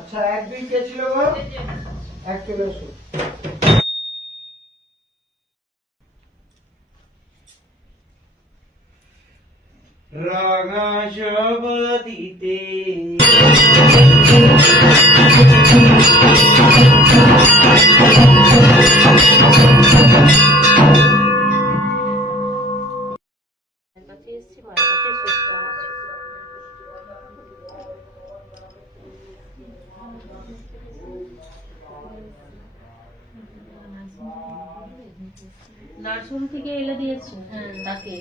আচ্ছা, 1 2 কে ছিল গো? 1 চলে এসো। রাঙা জগদিতে নার্সিং থেকে এলে দিয়েছি তাকে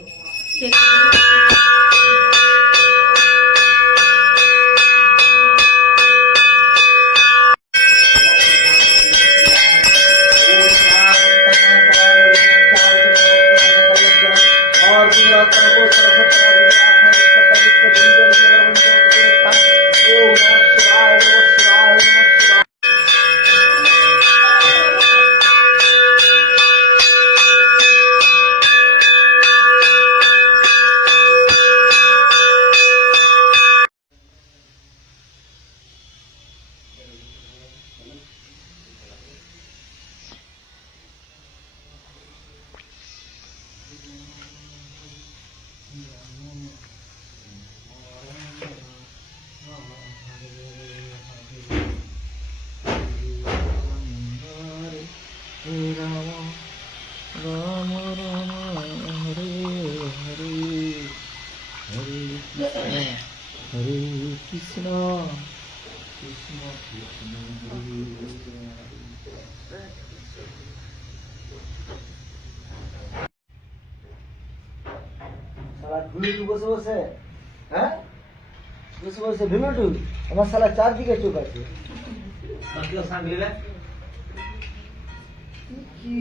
হরে কৃষ্ণ কৃষ্ণ কৃষ্ণ সারা ঘুরে বসে বসে, হ্যাঁ বসে বসে ভেবেটু আমার সালা 4 দিকে চোখ আছে। কি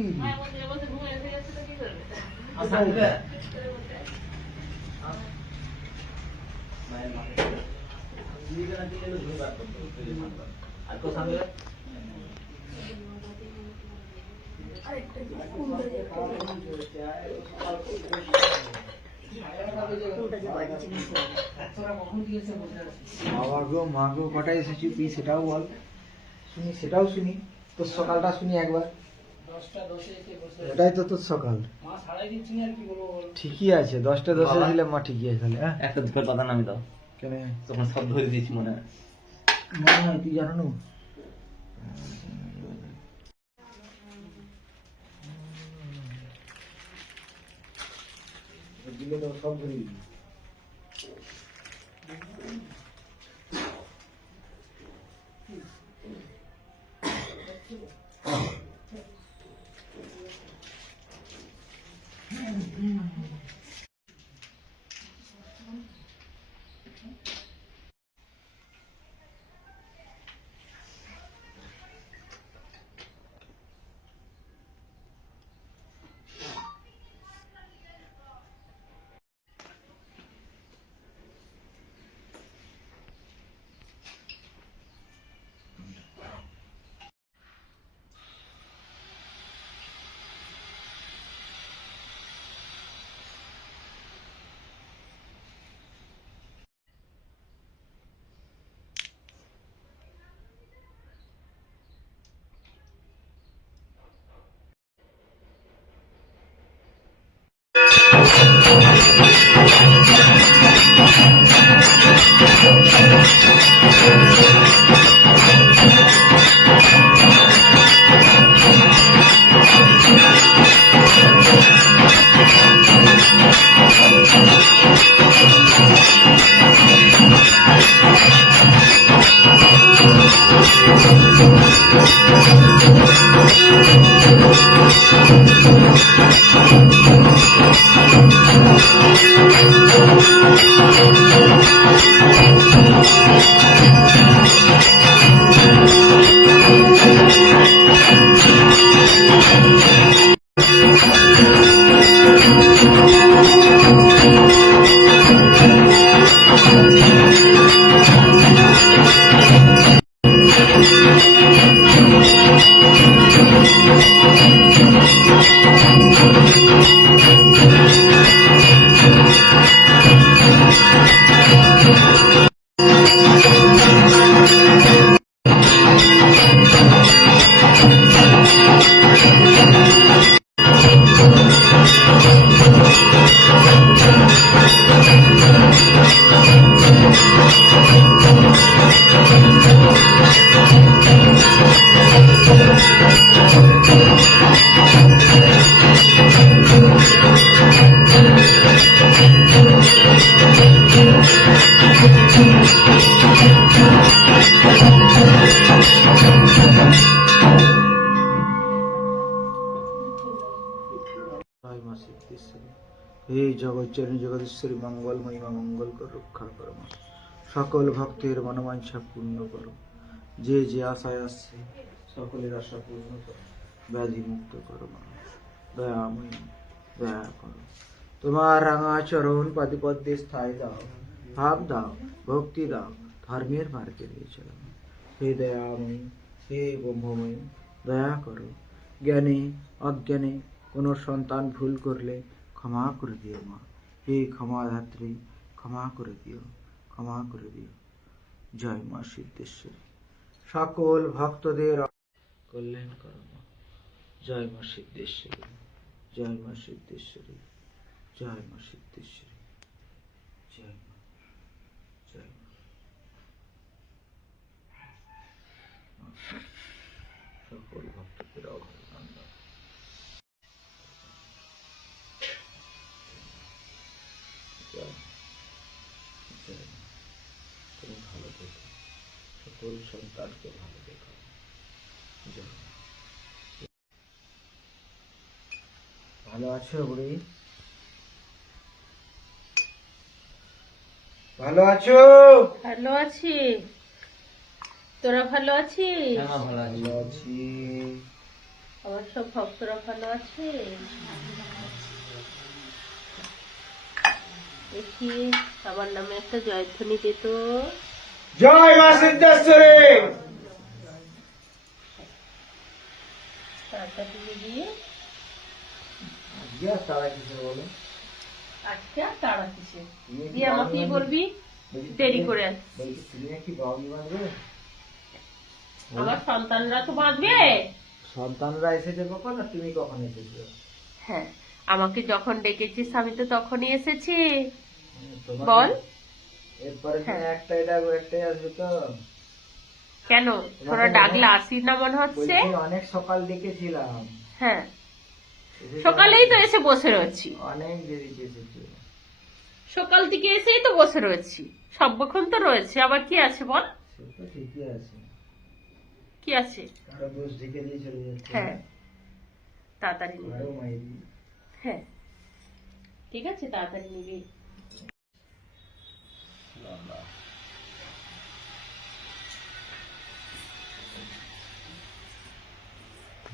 বাবা গো মা গো কটায় এসেছি তুই সেটাও বল, শুনি সেটাও শুনি, তোর সকালটা শুনি একবার। 10টা 10 এটাই তো তোর সকাল। মা সারাই দিচ্ছি না, আর কি বলবো বল। ঠিকই আছে, 10টা 10 দিলে মা ঠিকই আছে তাহলে। হ্যাঁ একটা ধর পাতা নামি দাও কেন তখন সব ধরে দিয়েছি মনে হয়। মনে হয় তুই জানো না দিলে তো সব ধরে দিবি। হে জগজ্জননী জগদীশ্বরী মঙ্গলময়ী মা মঙ্গল কর, রক্ষা করো মা। সকল ভক্তের মনোবাঞ্ছা পূর্ণ করো, যে যে আশায় আসছে সকলের আশা পূর্ণ করো, ব্যাধি মুক্ত করো মা। দয়াময়ী দয়া করো, তোমার রাঙা চরণ পাদিপদ্মে স্থায়ী দাও, ভাব দাও, ভক্তি দাও, ধর্মের মার্গে নিয়ে চলো। হে দয়াময়ী, হে ব্রহ্মময়ী, দয়া করো। জ্ঞানে অজ্ঞানে কোনো সন্তান ভুল করলে ক্ষমা করে দিও মা। হে ক্ষমাধাত্রী, ক্ষমা করে দিও, ক্ষমা করে দিও। জয় মা সিদ্ধেশ্বরী, সকল ভক্তদের কল্যাণ করো মা। জয় মা সিদ্ধেশ্বরী, জয় মা সিদ্ধেশ্বরী, জয় মা সিদ্ধেশ্বরী, জয় মা, জয় মা। সকল ভক্তদের অভিনন্দন। জয় মা, জয় মা। তুমি ভালো দেখো, সকল সন্তানকে ভালো দেখো। জয় মা। ভালো আছো বুড়ি? ভালো আছো? ভালো আছি, তোরা ভালো আছিস? হ্যাঁ মা, ভালো আছি। ভালো আছি। আমার সব ভক্তরা ভালো আছে? দেখি আমার নামে একটা জয়ধ্বনি দে তো। জয় মা সিদ্ধেশ্বরী। তাড়াতাড়ি নিবি। আজকে আর তারা কিছু বলো? আজকে আর তাড়া কিসে? তুমি কি দিয়ে আমাকে বাউনি বলবি বলছি দেরি তুমি- করে আস। বলছি তুমি কি বাউনি বাঁধবে? আমার সন্তানরা তো বাঁচবে। সন্তানরা এসেছে কখন আর তুমি কখন এসেছো? হ্যাঁ, আমাকে যখন ডেকেছিস আমি তো তখনই এসেছি। তোমাকে- বল। এরপরে তুমি হ্যাঁ। একটাই ডাকবো, একটাই আসবে তো? কেন তোরা ডাকলে আসিস না মনে হচ্ছে? বলছি অনেক সকাল ডেকেছিলাম। হ্যাঁ, এসেছো সকালেই তো অনেক- এসে বসে রয়েছি। অনেক দেরিতে এসেছো। সকাল থেকে এসেই তো বসে রয়েছি, সর্বক্ষণ তো রয়েছে, আবার কি আছে বল? সে তো ঠিকই আছে, কি আছে? কারো দোষ ঢেকে দিয়ে চলে যাচ্ছে। হ্যাঁ, তাড়াতাড়ি নিবি। কারো মাইরি। হ্যাঁ, ঠিক আছে, তাড়াতাড়ি নিবি।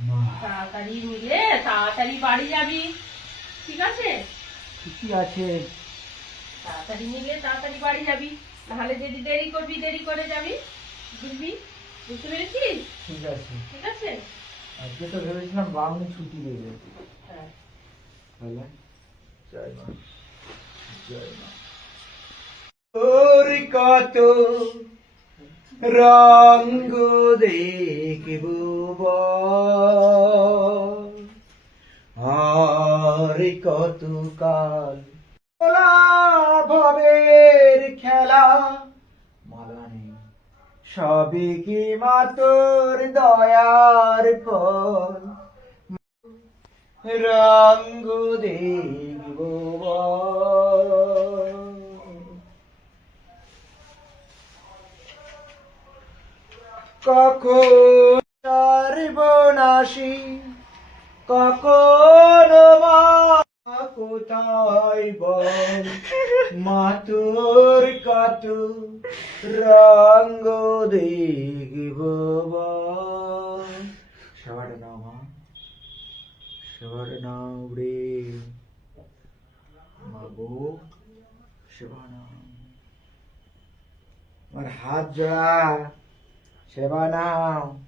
মা তাড়াতাড়ি নিলে তাড়াতাড়ি বাড়ি যাবি, ঠিক আছে? ঠিকই আছে। তাড়াতাড়ি নিলে তাড়াতাড়ি বাড়ি যাবি, নাহলে যদি দেরি করবি দেরি করে যাবি, বুঝবি? বুঝতে পেরেছিস? ঠিক আছে। ঠিক আছে? আজকে তো ভেবেছিলাম বামনি ছুটি দেবে। হ্যাঁ। তাহলে জয় মা, জয় মা। ওর কত রঙ্গ দেখব আর কত কাল ভবের খেলা মালা নেই, সবই কি মাতর দয়ার ফল। রঙ্গ দেখব কখন সর্বনাশী, কখন মা কোথায় বল, মাতুর কত রঙ্গ দেখব। সবার নাও মা, সবার নাও রে মাগো, সেবা নাও। আমার হাত জোড়া, সেবা নাও।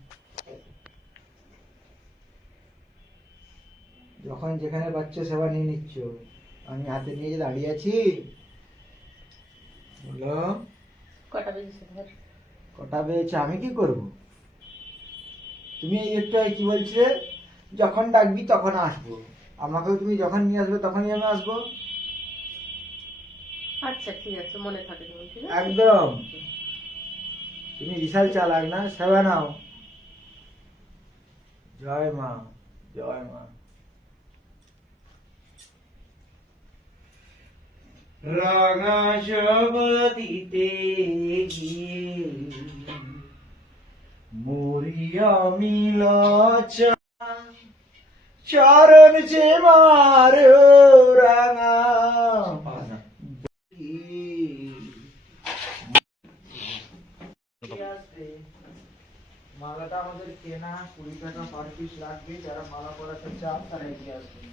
যখন যেখানে পাচ্ছ সেবা নিয়ে নিচ্ছ, আমি হাতে নিয়ে যে দাঁড়িয়ে আছি। বলো কটা বেজেছে ধর? কটা পেয়েছে, আমি কি করব? তুমি এই একটু আগে কি বলছিলে, যখন ডাকবি তখন আসবো। আমাকেও তুমি যখন নিয়ে আসবে তখনই আমি আসবো। আচ্ছা ঠিক আছে, মনে থাকে যেমন, ঠিক আছে? একদম। তুমি বিশাল চালাক না, সেবা নাও। জয় মা, জয় মা। রাঙা জগদিতে গিয়ে মরিয়া মিলাচা, চরণ যে মার রাঙা কেনা 20 টাকা পার পিস লাগবে, যারা মালা পরাতে চান তারা এগিয়ে আসবেন।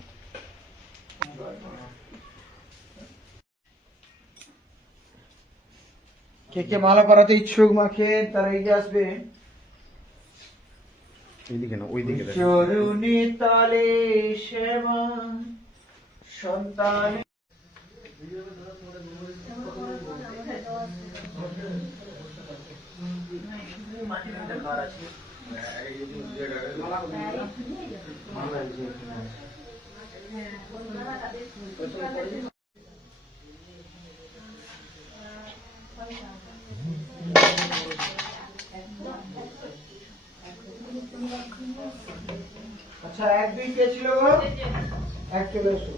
কে কে মালা পরাতে ইচ্ছুক মাকে তারা এগিয়ে আসবে। এইদিকে না ওইদিকে দেখো। চরুণী তলে শ্যামা সন্তান আচ্ছা, 1 2 কে ছিল? 1 চলে এসো।